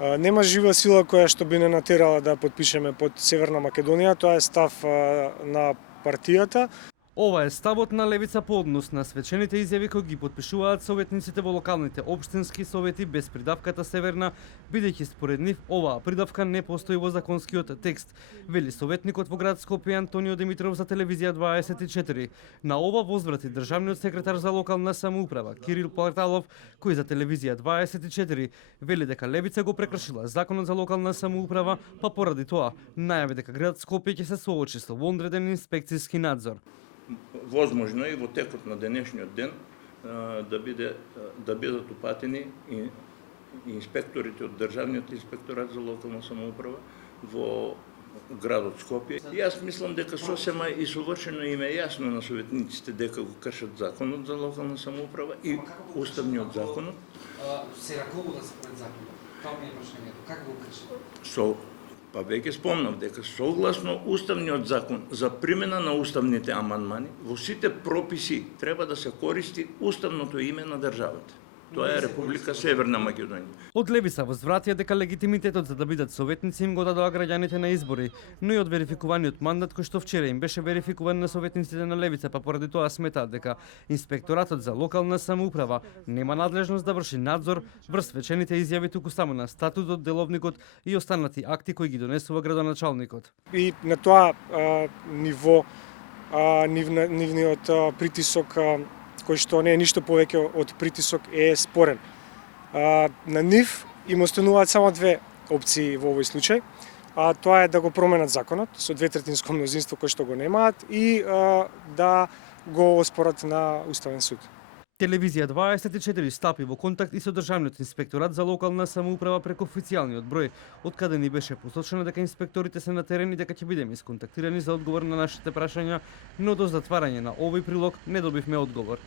Нема жива сила која што би не натерала да потпишеме под Северна Македонија, тоа е став на партијата. Ова е ставот на левица по однос на свечените изјави кои ги потпишуваат советниците во локалните општински совети без придавката Северна, бидејќи според нив оваа придавка не постои во законскиот текст, вели советникот во град Скопје Антонио Димитров за телевизија 24. На ова возврати државниот секретар за локална самоуправа Кирил Платалов, кој за телевизија 24 вели дека левица го прекршила законот за локална самоуправа, па поради тоа најави дека град Скопје ќе се соочи со вонреден инспекцијски надзор. Возможно и во текот на денешниот ден да бидат упатени и инспекторите од Државниот инспекторат за локална самоуправа во градот Скопје. Јас мислам дека сосема и совршено им е јасно на советниците дека го кршат законот за локална самоуправа и уставниот законот. Се раководат според законот. Тоа ми е прашањето. Како го кршат? Па веќе спомнав дека согласно уставниот закон за примена на уставните амандмани, во сите прописи треба да се користи уставното име на државата. Тоа е Република Северна Македонија. Од левица возвратија дека легитимитетот за да бидат советници им го дадоа граѓаните на избори, но и од верификуваниот мандат кој што вчера им беше верификуван на советниците на левица, па поради тоа сметаат дека инспекторатот за локална самоуправа нема надлежност да врши надзор врз свечените изјави, туку само на статутот, деловникот и останати акти кои ги донесува градоначалникот. И на тоа ниво нивниот притисок кој што не е ништо повеќе од притисок е спорен. На нив им остануваат само две опции во овој случај, а тоа е да го променат законот со дветретинско мнозинство кој што го немаат и да го оспорат на Уставен суд. Телевизија 24 стапи во контакт и со Државниот инспекторат за локална самоуправа преку официјалниот број, од каде ни беше посочено дека инспекторите се на терен и дека ќе бидеме исконтактирани за одговор на нашите прашања, но до затварање на овој прилог не добивме одговор.